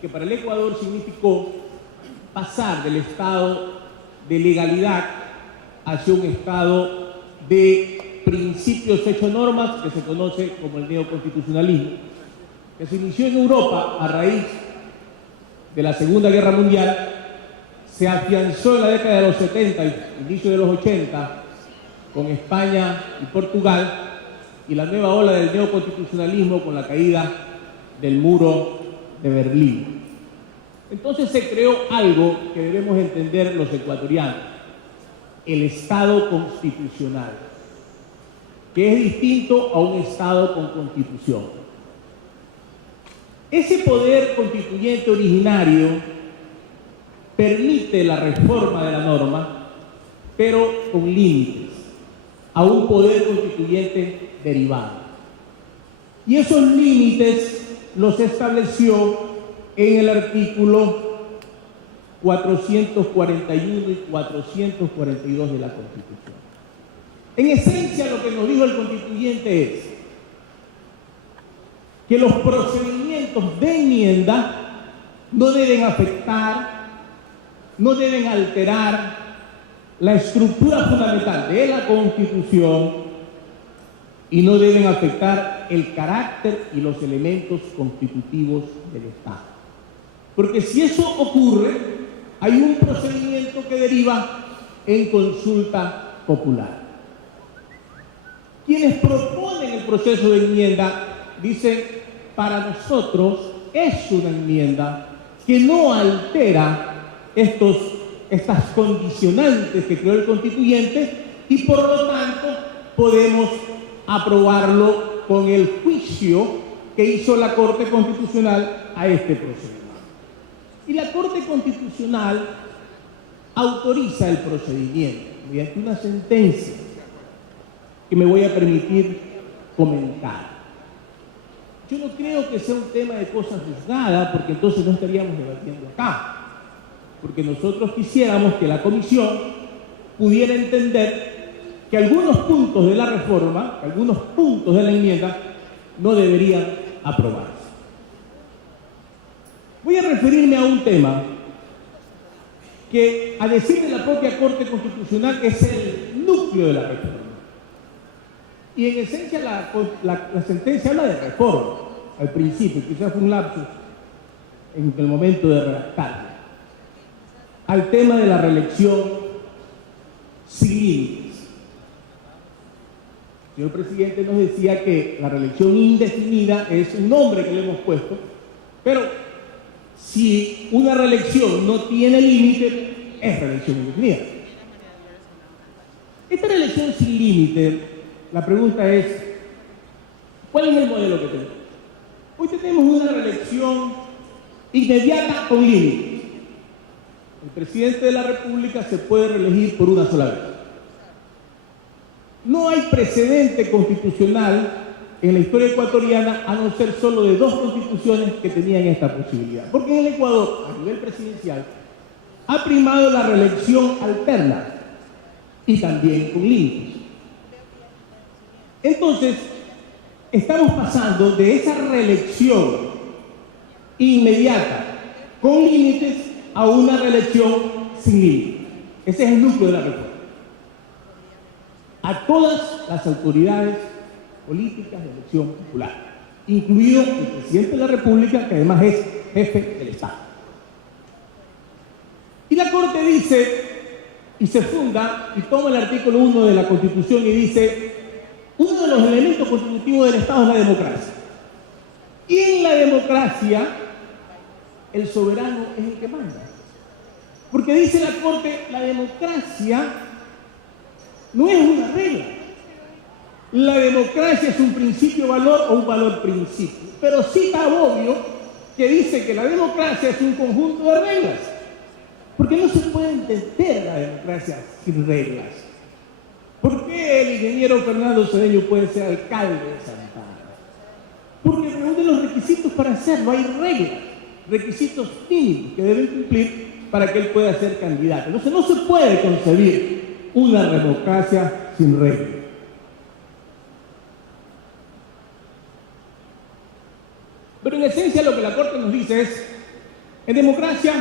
que para el Ecuador significó pasar del estado de legalidad hacia un estado de principios hechos normas que se conoce como el neoconstitucionalismo, que se inició en Europa a raíz de la Segunda Guerra Mundial, se afianzó en la década de los 70 y inicio de los 80 con España y Portugal, y la nueva ola del neoconstitucionalismo con la caída del muro de Berlín. Entonces se creó algo que debemos entender los ecuatorianos: el Estado constitucional, que es distinto a un Estado con constitución. Ese poder constituyente originario permite la reforma de la norma, pero con límites, a un poder constituyente derivado. Y esos límites los estableció en el artículo 441 y 442 de la Constitución. En esencia, lo que nos dijo el constituyente es que los procedimientos de enmienda no deben afectar, no deben alterar la estructura fundamental de la Constitución y no deben afectar el carácter y los elementos constitutivos del Estado. Porque si eso ocurre, hay un procedimiento que deriva en consulta popular. Quienes proponen el proceso de enmienda dicen: para nosotros es una enmienda que no altera estas condicionantes que creó el constituyente y por lo tanto podemos aprobarlo con el juicio que hizo la Corte Constitucional a este procedimiento. Y la Corte Constitucional autoriza el procedimiento mediante una sentencia que me voy a permitir comentar. Yo no creo que sea un tema de cosa juzgada, porque entonces no estaríamos debatiendo acá. Porque nosotros quisiéramos que la comisión pudiera entender que algunos puntos de la reforma, algunos puntos de la enmienda, no deberían aprobarse. Voy a referirme a un tema que, a decir de la propia Corte Constitucional, es el núcleo de la reforma. Y en esencia la sentencia habla de reforma, al principio, quizás fue un lapsus en el momento de redactarla, al tema de la reelección sin límites. El señor presidente nos decía que la reelección indefinida es un nombre que le hemos puesto, pero si una reelección no tiene límite, es reelección indefinida. Esta reelección sin límite, la pregunta es: ¿cuál es el modelo que tenemos? Hoy tenemos una reelección inmediata con límites. El presidente de la República se puede reelegir por una sola vez. No hay precedente constitucional en la historia ecuatoriana, a no ser solo de dos constituciones que tenían esta posibilidad. Porque en el Ecuador, a nivel presidencial, ha primado la reelección alterna y también con límites. Entonces, estamos pasando de esa reelección inmediata con límites a una reelección sin límites. Ese es el núcleo de la reforma. A todas las autoridades políticas de elección popular, incluido el presidente de la República, que además es jefe del Estado. Y la Corte dice, y se funda, y toma el artículo 1 de la Constitución y dice: uno de los elementos constitutivos del Estado es la democracia. Y en la democracia, el soberano es el que manda. Porque dice la Corte, la democracia no es una regla. La democracia es un principio-valor o un valor-principio. Pero cita a Bobbio, que dice que la democracia es un conjunto de reglas. Porque no se puede entender la democracia sin reglas. ¿Por qué el ingeniero Fernando Cedeño puede ser alcalde de Santa Ana? Porque reúne los requisitos para hacerlo. Hay reglas, requisitos mínimos que deben cumplir para que él pueda ser candidato. Entonces no se puede concebir una democracia sin reglas. Pero en esencia lo que la Corte nos dice es: En democracia,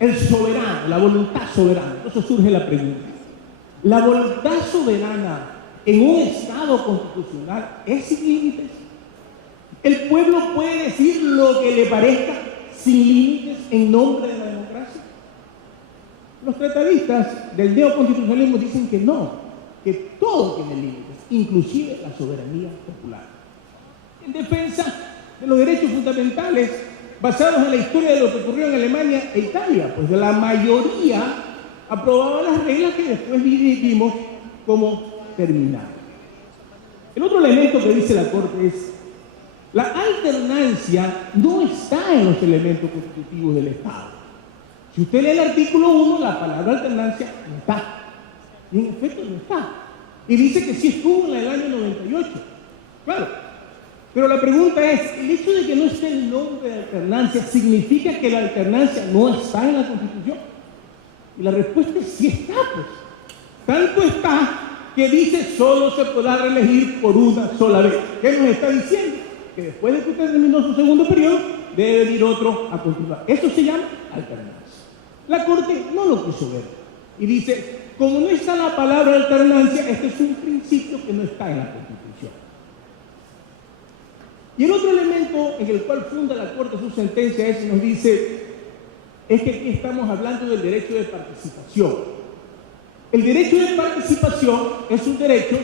el soberano, la voluntad soberana. Entonces surge la pregunta. ¿La voluntad soberana en un Estado constitucional es sin límites? ¿El pueblo puede decir lo que le parezca sin límites en nombre de la democracia? Los tratadistas del neoconstitucionalismo dicen que no, que todo tiene límites, inclusive la soberanía popular. En defensa de los derechos fundamentales basados en la historia de lo que ocurrió en Alemania e Italia, pues la mayoría aprobaba las reglas que después vimos como terminadas. El otro elemento que dice la Corte es: la alternancia no está en los elementos constitutivos del Estado. Si usted lee el artículo 1, la palabra alternancia no está. Y en efecto no está. Y dice que sí estuvo en el año 98. Claro. Pero la pregunta es, ¿el hecho de que no esté el nombre de alternancia significa que la alternancia no está en la Constitución? Y la respuesta es sí está, pues. Tanto está que dice solo se podrá reelegir por una sola vez. ¿Qué nos está diciendo? Que después de que usted terminó su segundo periodo, debe venir otro a continuar. Eso se llama alternancia. La Corte no lo quiso ver y dice, como no está la palabra alternancia, este es un principio que no está en la Constitución. Y el otro elemento en el cual funda la Corte su sentencia es, nos dice, es que aquí estamos hablando del derecho de participación. El derecho de participación es un derecho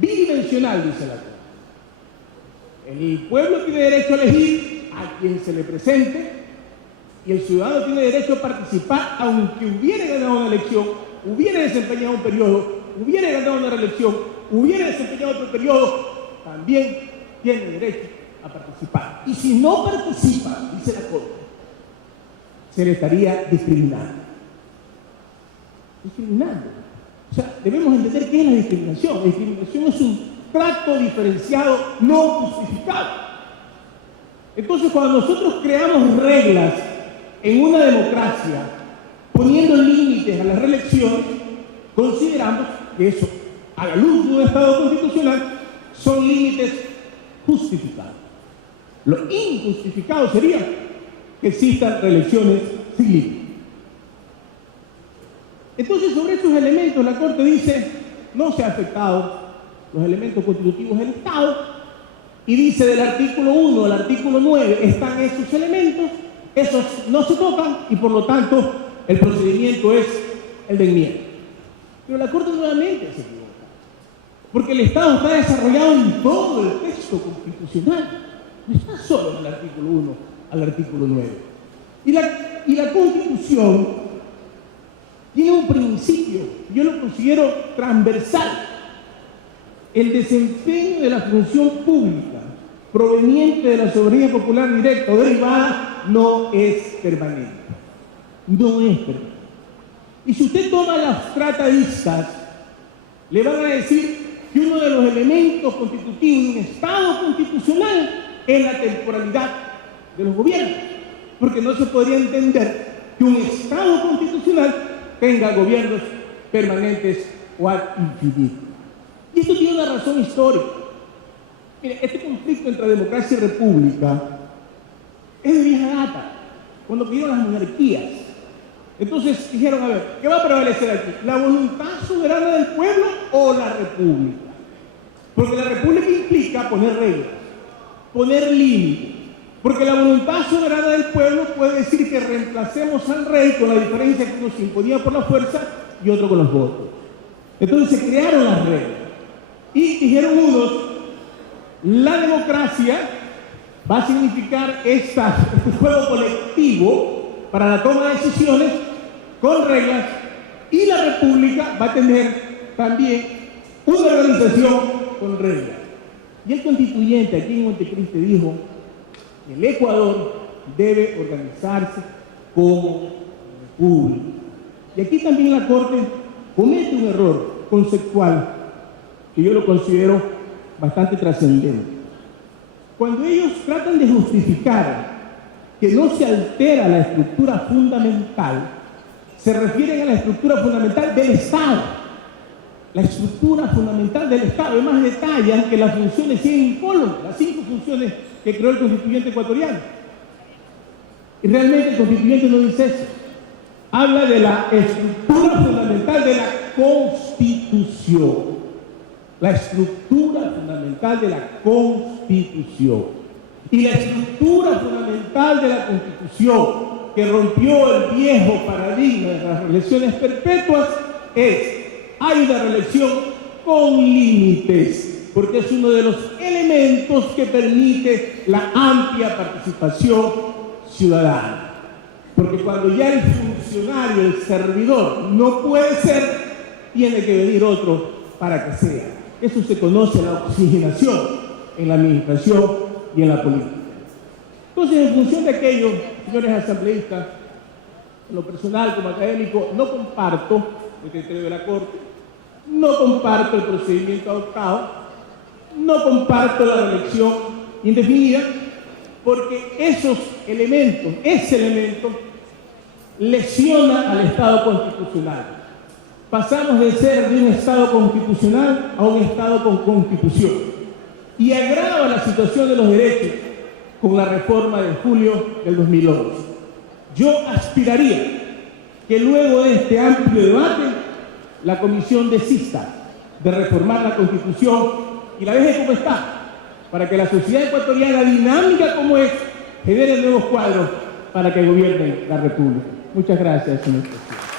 bidimensional, dice la Corte. El pueblo tiene derecho a elegir a quien se le presente y el ciudadano tiene derecho a participar aunque hubiera ganado una elección, hubiera desempeñado un periodo, hubiera ganado una reelección, hubiera desempeñado otro periodo, también tiene derecho a participar. Y si no participa, dice la Corte, se le estaría discriminando. Discriminando. O sea, debemos entender qué es la discriminación. La discriminación es un trato diferenciado no justificado. Entonces, cuando nosotros creamos reglas en una democracia, poniendo límites a las reelecciones, consideramos que eso, a la luz de un Estado constitucional, son límites justificados. Lo injustificado sería que existan reelecciones sin límites. Entonces, sobre estos elementos, la Corte dice, no se ha afectado los elementos constitutivos del Estado, y dice del artículo 1 al artículo 9 están esos elementos, esos no se tocan, y por lo tanto el procedimiento es el de enmienda. Pero la Corte nuevamente se equivoca, porque el Estado está desarrollado en todo el texto constitucional, no está solo en el artículo 1 al artículo 9. Y la Constitución tiene un principio, yo lo considero transversal. El desempeño de la función pública proveniente de la soberanía popular directa o derivada no es permanente. No es permanente. Y si usted toma las tratadistas, le van a decir que uno de los elementos constitutivos de un Estado constitucional es la temporalidad de los gobiernos, porque no se podría entender que un Estado constitucional tenga gobiernos permanentes o ad infinitum. Y esto tiene una razón histórica. Mire, este conflicto entre democracia y república es de vieja data, cuando pidieron las monarquías. Entonces dijeron, a ver, ¿qué va a prevalecer aquí? ¿La voluntad soberana del pueblo o la república? Porque la república implica poner reglas, poner límites. Porque la voluntad soberana del pueblo puede decir que reemplacemos al rey con la diferencia que uno se imponía por la fuerza y otro con los votos. Entonces se crearon las reglas. Y dijeron unos, la democracia va a significar este juego colectivo para la toma de decisiones con reglas, y la república va a tener también una organización con reglas. Y el constituyente aquí en Montecristi dijo que el Ecuador debe organizarse como república. Y aquí también la Corte comete un error conceptual que yo lo considero bastante trascendente. Cuando ellos tratan de justificar que no se altera la estructura fundamental, se refieren a la estructura fundamental del Estado. La estructura fundamental del Estado, además detallan que las funciones siguen incólumes, las 5 funciones que creó el constituyente ecuatoriano. Y realmente el constituyente no dice eso. Habla de la estructura fundamental de la Constitución. La estructura fundamental de la Constitución. Y la estructura fundamental de la Constitución que rompió el viejo paradigma de las reelecciones perpetuas hay una reelección con límites, porque es uno de los elementos que permite la amplia participación ciudadana. Porque cuando ya el funcionario, el servidor, no puede ser, tiene que venir otro para que sea. Eso se conoce la oxigenación en la administración y en la política. Entonces, en función de aquello, señores asambleístas, en lo personal como académico, no comparto el criterio de la Corte, no comparto el procedimiento adoptado, no comparto la reelección indefinida, porque ese elemento lesiona al Estado constitucional. Pasamos de ser de un Estado constitucional a un Estado con Constitución y agrava la situación de los derechos con la reforma de julio del 2011. Yo aspiraría que luego de este amplio debate la Comisión desista de reformar la Constitución y la deje como está, para que la sociedad ecuatoriana, dinámica como es, genere nuevos cuadros para que gobiernen la República. Muchas gracias, señor presidente.